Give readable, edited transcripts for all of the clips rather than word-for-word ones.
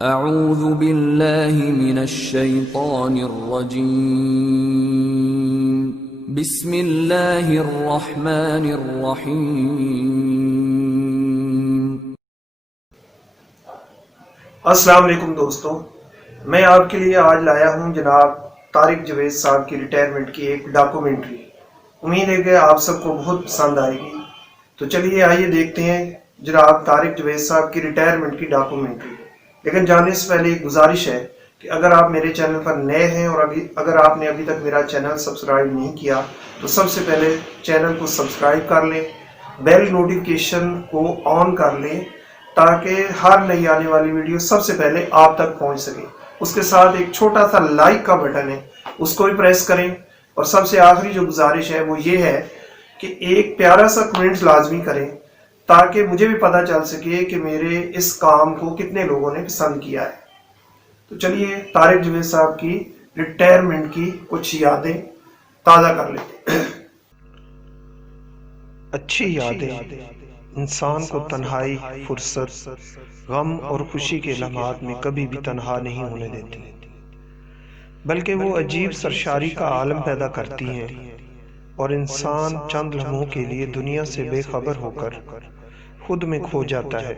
اعوذ باللہ من الشیطان الرجیم بسم اللہ الرحمن الرحیم۔ السلام علیکم دوستوں، میں آپ کے لیے آج لایا ہوں جناب طارق جوید صاحب کی ریٹائرمنٹ کی ایک ڈاکومنٹری۔ امید ہے کہ آپ سب کو بہت پسند آئے گی، تو چلیے آئیے دیکھتے ہیں جناب طارق جوید صاحب کی ریٹائرمنٹ کی ڈاکومنٹری۔ لیکن جانے سے پہلے ایک گزارش ہے کہ اگر آپ میرے چینل پر نئے ہیں اور اگر آپ نے ابھی تک میرا چینل سبسکرائب نہیں کیا تو سب سے پہلے چینل کو سبسکرائب کر لیں، بیل نوٹیفیکیشن کو آن کر لیں تاکہ ہر نئی آنے والی ویڈیو سب سے پہلے آپ تک پہنچ سکے۔ اس کے ساتھ ایک چھوٹا سا لائک کا بٹن ہے، اس کو بھی پریس کریں، اور سب سے آخری جو گزارش ہے وہ یہ ہے کہ ایک پیارا سا کمنٹ لازمی کریں تاکہ مجھے بھی پتہ چل سکے کہ میرے اس کام کو کتنے لوگوں نے پسند کیا ہے۔ تو چلیے طارق جوید صاحب کی ریٹائرمنٹ کی کچھ یادیں تازہ کر لیتے ہیں۔ اچھی یادیں انسان کو تنہائی، فرصت، غم اور خوشی کے لمحات میں کبھی بھی تنہا نہیں ہونے دیتی، بلکہ وہ عجیب سرشاری کا عالم پیدا کرتی ہیں اور انسان چند لمحوں کے لیے دنیا سے بے خبر ہو کر خود میں کھو جاتا ہے۔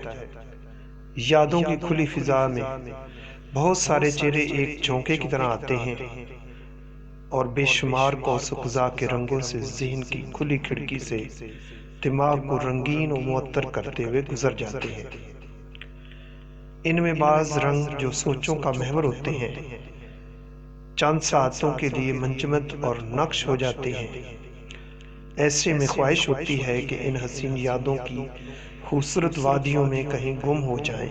یادوں کی کھلی فضا میں بہت سارے چہرے ایک جھونکے کی طرح آتے ہیں اور بے شمار قوس و قزح کے رنگوں سے ذہن کی کھلی کھڑکی سے دماغ کو رنگین و معطر کرتے ہوئے گزر جاتے ہیں۔ ان میں بعض رنگ جو سوچوں کا محور ہوتے ہیں چند ساعتوں کے لیے منجمد اور نقش ہو جاتے ہیں۔ ایسے میں خواہش ہوتی ہے کہ ان حسین یادوں کی خوبصورت وادیوں میں کہیں گم ہو جائیں،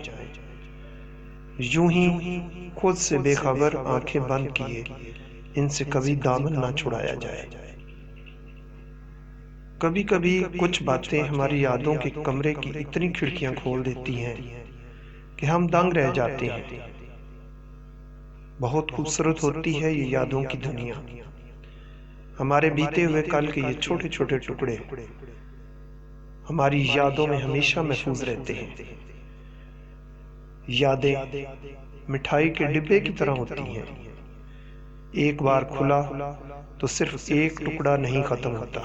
یوں ہی خود سے بے خبر آنکھیں بند کیے ان سے کبھی دامن نہ چھڑایا جائے۔ کبھی کبھی کچھ باتیں ہماری یادوں کے کمرے کی اتنی کھڑکیاں کھول دیتی ہیں کہ ہم دنگ رہ جاتے ہیں۔ بہت خوبصورت ہوتی ہے یہ یادوں کی دنیا۔ ہمارے بیتے ہوئے کل کے یہ چھوٹے چھوٹے ٹکڑے ہماری یادوں میں ہمیشہ محفوظ رہتے ہیں۔ یادیں مٹھائی کے ڈبے کی طرح ہوتی ہیں، ایک بار کھلا تو صرف ایک ٹکڑا نہیں ختم ہوتا۔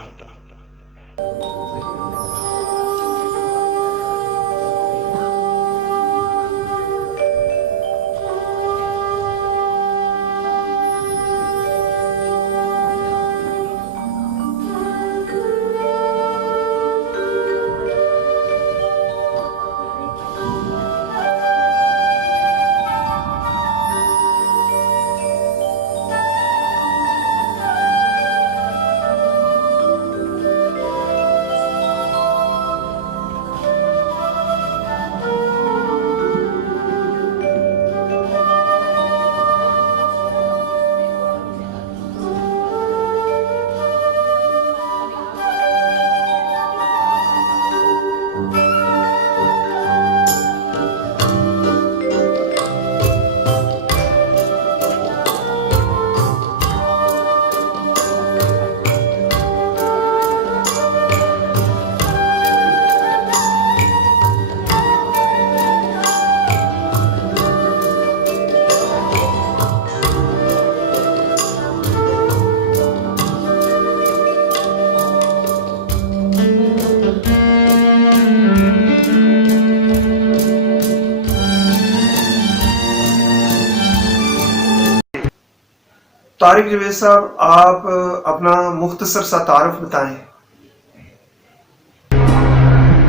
طارق جوید صاحب، آپ اپنا مختصر سا تعارف بتائیں۔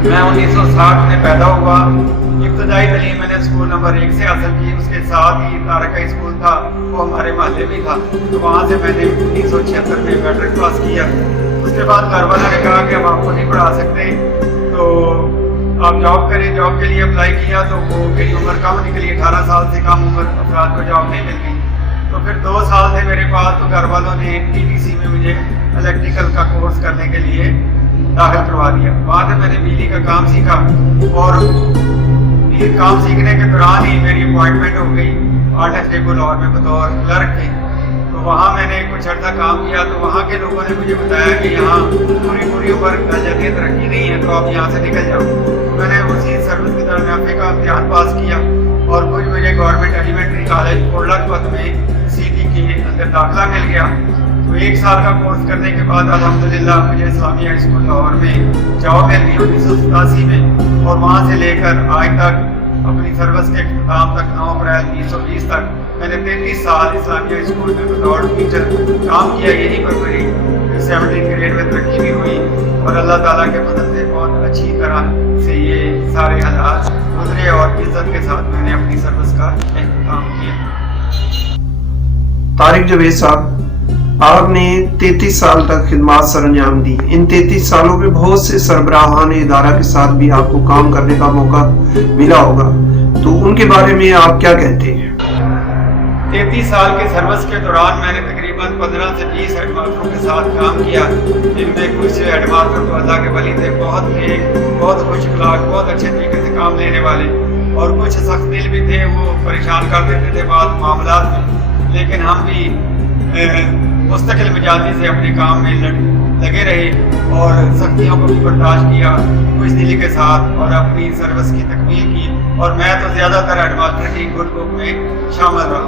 میں 1960 میں پیدا ہوا۔ ابتدائی تعلیم میں نے اسکول نمبر 1 سے حاصل کی، اس کے ساتھ ہی طارق ہائی اسکول تھا، وہ ہمارے محلے میں تھا، تو وہاں سے میں نے 1976 میں میٹرک پاس کیا۔ اس کے بعد گھر والوں نے کہا کہ ہم آپ کو نہیں پڑھا سکتے تو آپ جاب کریں۔ جاب کے لیے اپلائی کیا تو وہ میری عمر کم نکلی، 18 سال سے کم عمر افراد کو جاب نہیں مل گئی۔ تو پھر 2 سال تھے میرے پاس، تو گھر والوں نے TTC میں مجھے الیکٹریکل کا کورس کرنے کے لیے داخل کروا دیا۔ وہاں سے میں نے بجلی کا کام سیکھا اور یہ کام سیکھنے کے دوران ہی میری اپوائنٹمنٹ ہو گئی آرٹس ریگو لاہور میں بطور کلرک کی۔ تو وہاں میں نے کچھ عرصہ کام کیا، تو وہاں کے لوگوں نے مجھے بتایا کہ یہاں پوری عمر جدید ترقی نہیں ہے، تو آپ یہاں سے نکل جاؤ۔ تو میں نے اسی سروس کے درمیان کا امتحان پاس کیا اور کچھ مجھے گورنمنٹ ایلیمنٹری کالج کوڑلکھپت میں CD کے اندر داخلہ مل گیا. تو 1 سال کا کورس کرنے کے بعد الحمدللہ مجھے اسلامیہ ہائی اسکول لاہور میں جاب مل گئی 1987 میں, اور وہاں سے لے کر آج تک اپنی سروس کے اختتام تک 9 اپریل 1920 تک میں نے 33 سال اسلامیہ ہائی اسکول میں بطور ٹیچر کام کیا. یہیں پر میری 17 گریڈ میں ترقی بھی ہوئی, اور اللہ تعالیٰ کے فضل سے بہت اچھی طرح سے یہ سارے حالات گزرے, اور عزت کے ساتھ میں نے اپنی سروس کا اختتام کیا. طارق جاوید صاحب, آپ نے 33 سال تک خدمات سر انجام دی. ان 33 سالوں میں بہت سے سربراہان ادارہ کے ساتھ بھی آپ کو کام کرنے کا موقع ملا ہوگا, تو ان کے بارے میں آپ کیا کہتے ہیں؟ 33 سال کے سروس کے دوران میں نے تقریباً 15 سے 20 ہیڈ ماسٹروں کے ساتھ کام کیا, جن میں کچھ ہیڈ ماسٹر تو اللہ کے ولی تھے, بہت نیک, بہت خوش اخلاق, بہت اچھے طریقے سے کام لینے والے, اور کچھ سخت دل بھی تھے, وہ پریشان کر دیتے تھے بعض معاملات میں, لیکن ہم بھی مستقل مزاجی سے اپنے کام میں لگے رہے اور سختیوں کو بھی برداشت کیا خوش دلی کے ساتھ, اور اپنی سروس کی تکمیل کی, اور میں تو زیادہ تر ہیڈ ماسٹر کی گڈ بک میں شامل رہا.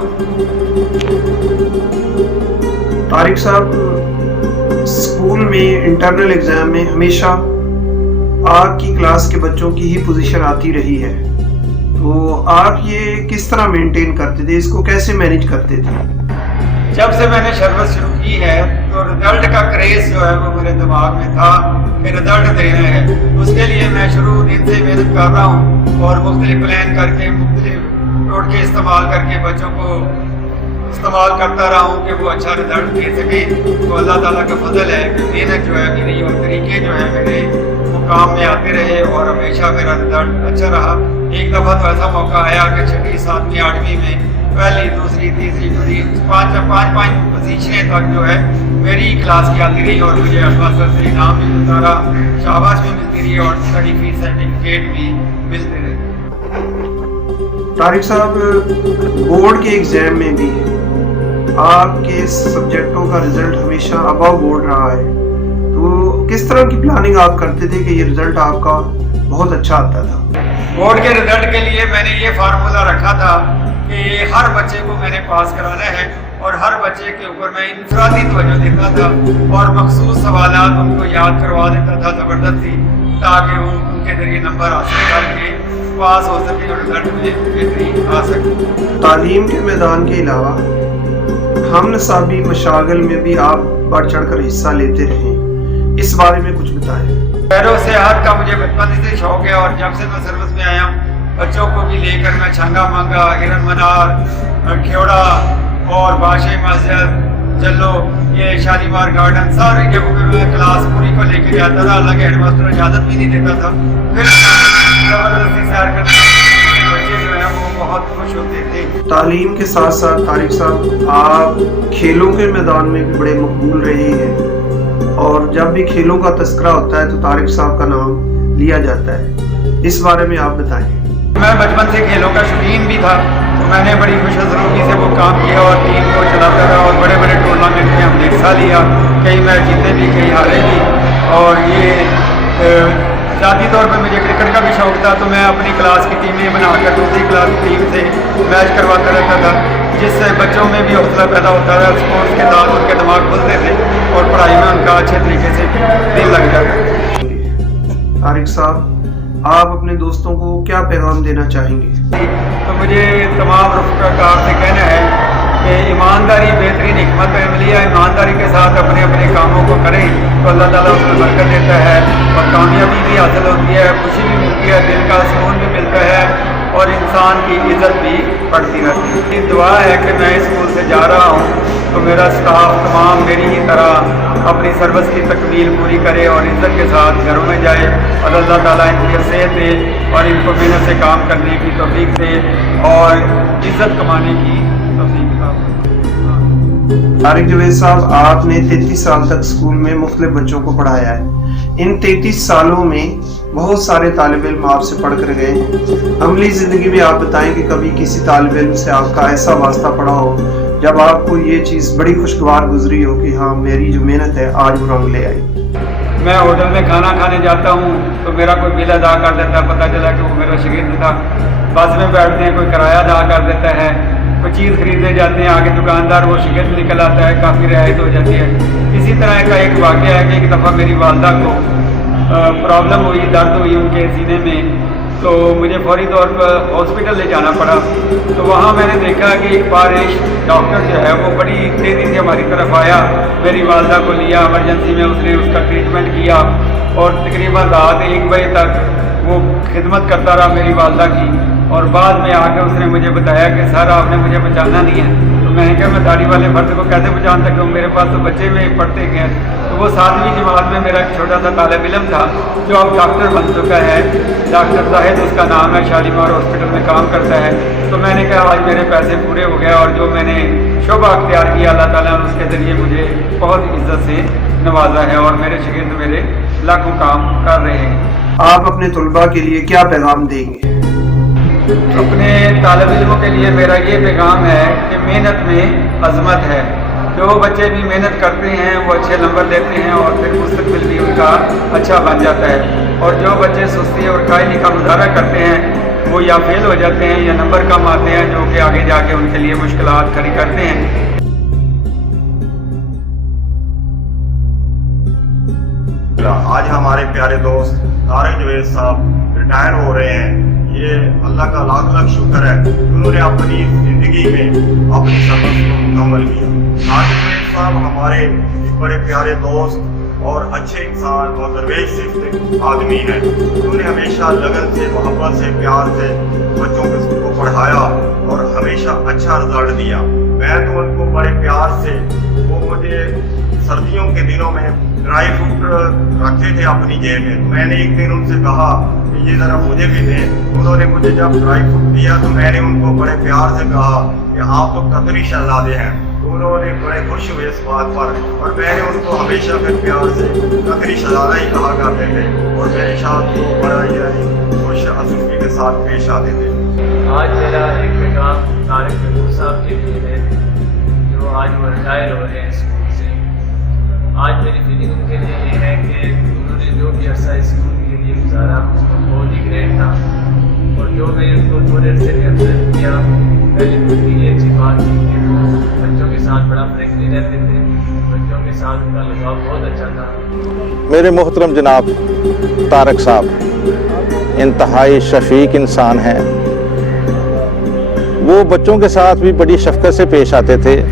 طارق صاحب, اسکول میں انٹرنل ایگزام میں ہمیشہ آپ کی کلاس کے بچوں کی ہی پوزیشن آتی رہی ہے, تو آپ یہ کس طرح مینٹین کرتے تھے, اس کو کیسے مینیج کرتے تھے؟ جب سے میں نے سروس شروع کی ہے تو رزلٹ کا کریز جو ہے وہ میرے دماغ میں تھا کہ رزلٹ دینا ہے. اس کے لیے میں شروع دن سے محنت کر رہا ہوں, اور مختلف پلان کر کے, مختلف ٹوٹکے استعمال کر کے بچوں کو استعمال کرتا رہا ہوں کہ وہ اچھا رزلٹ دے سکیں. تو اللہ تعالیٰ کا فضل ہے کہ محنت جو ہے میری اور طریقے جو ہے میرے وہ کام میں آتے رہے, اور ہمیشہ میرا رزلٹ اچھا رہا. ایک دفعہ تو ایسا موقع آیا کہ 6ویں 7ویں 8ویں میں پہلی دوسری تیسری چوتھی 5 پوزیشنیں تک جو ہے میری کلاس کی آتی رہی, اور مجھے ماسٹر سے انعام بھی ملتا رہا, شاباش بھی ملتی رہی, اور اسٹڈی فیس سرٹیفکیٹ بھی ملتے رہے. طارق صاحب, بورڈ کے ایگزام میں بھی آپ کے سبجیکٹوں کا رزلٹ ہمیشہ ابو بورڈ رہا ہے, تو کس طرح کی پلاننگ آپ کرتے تھے کہ یہ رزلٹ آپ کا بہت اچھا آتا تھا؟ بورڈ کے رزلٹ کے لیے میں نے یہ فارمولہ رکھا تھا کہ ہر بچے کو میں نے پاس کرانا ہے, اور ہر بچے کے اوپر میں انفرادی توجہ دیتا تھا, اور مخصوص سوالات ان کو یاد کروا دیتا تھا زبردستی, تاکہ وہ ان کے ذریعے نمبر حاصل کر کے پاس ہو سکے اور رزلٹ میں بہتری آ سکے. تعلیم کے میدان کے علاوہ ہم نصابی مشاغل میں بھی آپ بڑھ چڑھ کر حصہ لیتے رہے, اس بارے میں کچھ بتائیں. سیر و سیاحت کا مجھے بچپن سے شوق ہے, اور جب سے میں سروس میں آیا ہوں بچوں کو بھی لے کر میں چھنگا مانگا, ہرن منار, کھیوڑا اور بادشاہی مسجد, چلو یہ شالیمار گارڈن, ساری جگہوں پہ میں کلاس پوری کو لے کے جاتا تھا. حالانکہ ہیڈ ماسٹر اجازت بھی نہیں دیتا تھا, پھر زبردستی سیر کرتے بچے جو ہیں وہ بہت خوش ہوتے تھے. تعلیم کے ساتھ ساتھ طارق صاحب آپ کھیلوں کے میدان میں بھی بڑے مقبول رہے ہیں, اور جب بھی کھیلوں کا تذکرہ ہوتا ہے تو طارق صاحب کا نام لیا جاتا ہے, اس بارے میں آپ بتائیں. میں بچپن سے کھیلوں کا شوقین بھی تھا, تو میں نے بڑی خوش سلوکی سے وہ کام کیا, اور ٹیم کو چلاتا رہا, اور بڑے بڑے ٹورنامنٹ میں ہم نے حصہ لیا, کئی میچ جیتے بھی کئی ہارے بھی. اور یہ ذاتی طور پر مجھے کرکٹ کا بھی شوق تھا, تو میں اپنی کلاس کی ٹیمیں بنا کر دوسری کلاس کی ٹیم سے میچ کرواتا رہتا تھا, جس سے بچوں میں بھی حوصلہ پیدا ہوتا تھا, اسپورٹس کے ساتھ ان کے دماغ کھلتے تھے, اور پڑھائی میں ان کا اچھے طریقے سے دل لگ جاتا. طارق صاحب, آپ اپنے دوستوں کو کیا پیغام دینا چاہیں گے؟ تو مجھے تمام رفقار سے کہنا ہے کہ ایمانداری بہترین حکمت عملی ہے. ایمانداری کے ساتھ اپنے اپنے کاموں کو کریں تو اللہ تعالیٰ اس میں برکت دیتا ہے, اور کامیابی بھی حاصل ہوتی ہے, خوشی بھی ملتی ہے, دل کا سکون بھی ملتا ہے, اور انسان کی عزت بھی بڑھتی رہتی ہے. یہ دعا ہے کہ میں اسکول سے جا رہا ہوں تو میرا اسٹاف تمام میری ہی طرح اپنی سروس کی تکمیل پوری کرے, اور عزت کے ساتھ گھروں میں جائے, اور اللہ تعالیٰ ان کی صحت دے, اور ان کو محنت سے کام کرنے کی توفیق دے, اور عزت کمانے کی توفیق دے. طارق جاوید صاحب, آپ نے 33 سال تک اسکول میں مختلف بچوں کو پڑھایا ہے. ان 33 سالوں میں بہت سارے طالب علم آپ سے پڑھ کر گئے ہیں. عملی زندگی میں آپ بتائیں کہ کبھی کسی طالب علم سے آپ کا ایسا واسطہ پڑا ہو جب آپ کو یہ چیز بڑی خوشگوار گزری ہو کہ ہاں میری جو محنت ہے آج وہ رنگ لے آئی. میں ہوٹل میں کھانا کھانے جاتا ہوں تو میرا کوئی بل ادا کر دیتا, پتہ چلا کہ وہ میرا شاگرد تھا, بس میں بیٹھتے ہیں، کوئی کرایہ ادا کر دیتا ہے، کوئی چیز خریدنے جاتے ہیں، آگے دکاندار وہ شکست نکل آتا ہے، کافی رعایت ہو جاتی ہے۔ اسی طرح کا ایک واقعہ ہے کہ ایک دفعہ میری والدہ کو پرابلم ہوئی، درد ہوئی ان کے سینے میں، تو مجھے فوری طور پر ہاسپٹل لے جانا پڑا۔ تو وہاں میں نے دیکھا کہ ایک فارش ڈاکٹر جو ہے وہ بڑی تیزی سے ہماری طرف آیا، میری والدہ کو لیا ایمرجنسی میں، اس نے اس کا ٹریٹمنٹ کیا اور تقریباً رات 1 بجے تک وہ خدمت کرتا رہا میری والدہ کی۔ اور بعد میں آ کے اس نے مجھے بتایا کہ سر آپ نے مجھے بچانا نہیں ہے۔ تو میں نے کہا میں داڑھی والے فرد کو کیسے بچا سکتا ہوں، میرے پاس تو بچے میں پڑھتے گئے۔ تو وہ 7ویں جماعت میں میرا ایک چھوٹا سا طالب علم تھا جو اب ڈاکٹر بن چکا ہے، ڈاکٹر زاہد اس کا نام ہے، شالیمار ہاسپٹل میں کام کرتا ہے۔ تو میں نے کہا آج میرے پیسے پورے ہو گئے، اور جو میں نے شعبہ اختیار کیا اللہ تعالیٰ نے اس کے ذریعے مجھے بہت عزت سے نوازا ہے، اور میرے شاگرد میرے لاکھوں کام کر رہے ہیں۔ آپ اپنے طلباء کے لیے کیا پیغام دیں گے؟ اپنے طالب علموں کے لیے میرا یہ پیغام ہے کہ محنت میں عظمت ہے۔ جو بچے بھی محنت کرتے ہیں وہ اچھے نمبر لیتے ہیں، اور پھر مستقبل بھی ان کا اچھا بن جاتا ہے، اور جو بچے سستی اور کاہلی کا مظاہرہ کرتے ہیں وہ یا فیل ہو جاتے ہیں یا نمبر کم آتے ہیں، جو کہ آگے جا کے ان کے لیے مشکلات کھڑی کرتے ہیں۔ آج ہمارے پیارے دوست طارق جوید صاحب ریٹائر ہو رہے ہیں، یہ اللہ کا لاکھ لاکھ شکر ہے، انہوں نے اپنی زندگی میں اپنی سفر کو مکمل کیا۔ طارق جوید صاحب ہمارے ایک بڑے پیارے دوست اور اچھے انسان اور درویش صفت آدمی ہیں۔ انہوں نے ہمیشہ لگن سے، محبت سے، پیار سے بچوں کو پڑھایا اور ہمیشہ اچھا رزلٹ دیا۔ میں تو ان کو بڑے پیار سے، وہ مجھے سردیوں کے دنوں میں ڈرائی فروٹ رکھتے تھے اپنی جیب میں، تو میں نے ایک دن ان سے کہا کہ یہ ذرا مجھے بھی دیں۔ انہوں نے مجھے جب ڈرائی فروٹ دیا تو میں نے ان کو بڑے پیار سے کہا کہ آپ تو قطری شہزادے ہیں۔ تو انہوں نے بڑے خوش ہوئے اس بات پر، اور میں نے ان کو ہمیشہ پھر پیار سے قطری شہزادہ ہی کہا کرتے تھے، اور میرے ساتھ وہ بڑا خوش عصبی کے ساتھ پیش آتے تھے۔ آج میرا ایک پیغام طارق جوید صاحب کے لیے ہے جو آج وہ ریٹائر ہو رہے ہیں اسکول سے۔ آج میری فیلنگ ان کے لیے یہ ہے کہ انہوں نے جو بھی عرصہ اسکول کے لیے گزارا بہت ہی گریٹ تھا، اور جو میں نے ان کو تھوڑے عرصے میں آبزرو کیا، پہلے ان کی یہ اچھی بات تھی کہ وہ بچوں کے ساتھ بڑا فرینکلی رہتے تھے، بچوں کے ساتھ ان کا لگاؤ بہت اچھا تھا۔ میرے محترم جناب طارق صاحب انتہائی شفیق انسان ہیں، وہ بچوں کے ساتھ بھی بڑی شفقت سے پیش آتے تھے،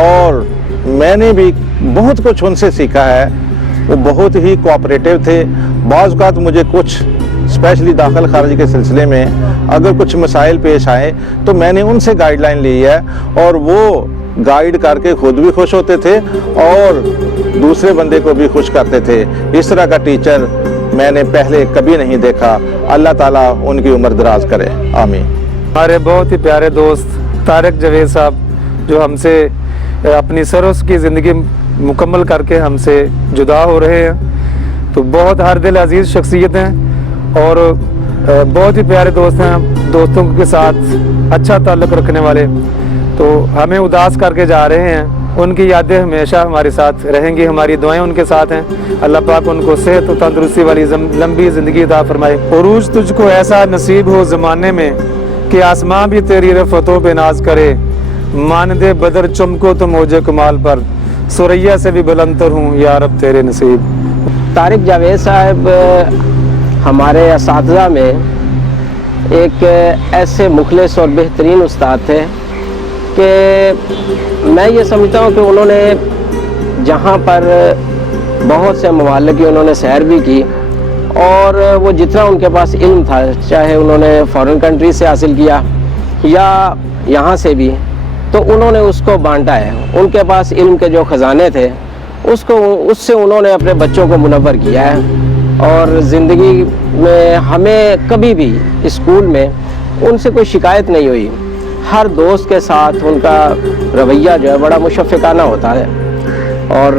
اور میں نے بھی بہت کچھ ان سے سیکھا ہے۔ وہ بہت ہی کوآپریٹیو تھے۔ بعض اوقات مجھے کچھ اسپیشلی داخل خارج کے سلسلے میں اگر کچھ مسائل پیش آئے تو میں نے ان سے گائیڈ لائن لی ہے، اور وہ گائیڈ کر کے خود بھی خوش ہوتے تھے اور دوسرے بندے کو بھی خوش کرتے تھے۔ اس طرح کا ٹیچر میں نے پہلے کبھی نہیں دیکھا۔ اللہ تعالیٰ ان کی عمر دراز کرے، آمین۔ ہمارے بہت ہی پیارے دوست طارق جوید صاحب جو ہم سے اپنی سروس کی زندگی مکمل کر کے ہم سے جدا ہو رہے ہیں، تو بہت ہر دل عزیز شخصیت ہیں اور بہت ہی پیارے دوست ہیں، دوستوں کے ساتھ اچھا تعلق رکھنے والے، تو ہمیں اداس کر کے جا رہے ہیں۔ ان کی یادیں ہمیشہ ہمارے ساتھ رہیں گی، ہماری دعائیں ان کے ساتھ ہیں۔ اللہ پاک ان کو صحت و تندرستی والی لمبی زندگی عطا فرمائے۔ عروج تجھ کو ایسا نصیب ہو زمانے میں کہ آسماں بھی تیری رفتوں پہ ناز کرے، مانند بدر چمکو تو موج کمال پر، سریا سے بھی بلندر ہوں یا رب تیرے نصیب۔ طارق جاوید صاحب ہمارے اساتذہ میں ایک ایسے مخلص اور بہترین استاد تھے کہ میں یہ سمجھتا ہوں کہ انہوں نے جہاں پر بہت سے ممالک کی انہوں نے سیر بھی کی، اور وہ جتنا ان کے پاس علم تھا، چاہے انہوں نے فارن کنٹری سے حاصل کیا یا یہاں سے بھی، تو انہوں نے اس کو بانٹا ہے۔ ان کے پاس علم کے جو خزانے تھے اس سے انہوں نے اپنے بچوں کو منور کیا ہے، اور زندگی میں ہمیں کبھی بھی اسکول میں ان سے کوئی شکایت نہیں ہوئی۔ ہر دوست کے ساتھ ان کا رویہ جو ہے بڑا مشفقانہ ہوتا ہے، اور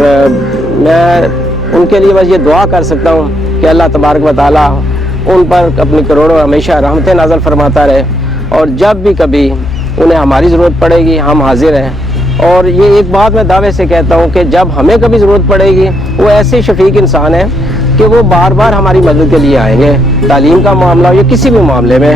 میں ان کے لیے بس یہ دعا کر سکتا ہوں کہ اللہ تبارک و تعالیٰ ان پر اپنی کروڑوں ہمیشہ رحمتیں نازل فرماتا رہے، اور جب بھی کبھی انہیں ہماری ضرورت پڑے گی ہم حاضر ہیں۔ اور یہ ایک بات میں دعوے سے کہتا ہوں کہ جب ہمیں کبھی ضرورت پڑے گی، وہ ایسے شفیق انسان ہیں کہ وہ بار بار ہماری مدد کے لیے آئیں گے، تعلیم کا معاملہ ہو یا کسی بھی معاملے میں۔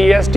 EST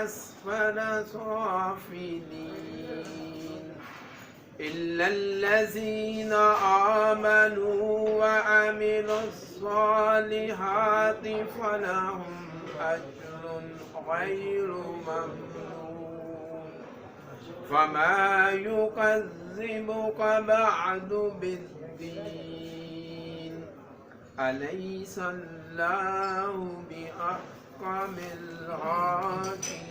أسفل سافلين إلا الذين آمنوا وعملوا الصالحات فلهم أجر غير ممنون فما يكذبك بعد بالدين أليس الله بأحكم الحاكمين।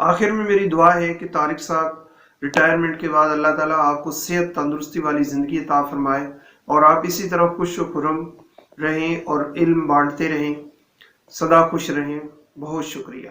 آخر میں میری دعا ہے کہ طارق صاحب ریٹائرمنٹ کے بعد اللہ تعالیٰ آپ کو صحت تندرستی والی زندگی عطا فرمائے اور آپ اسی طرح خوش و خرم رہیں اور علم بانٹتے رہیں، سدا خوش رہیں۔ بہت شکریہ۔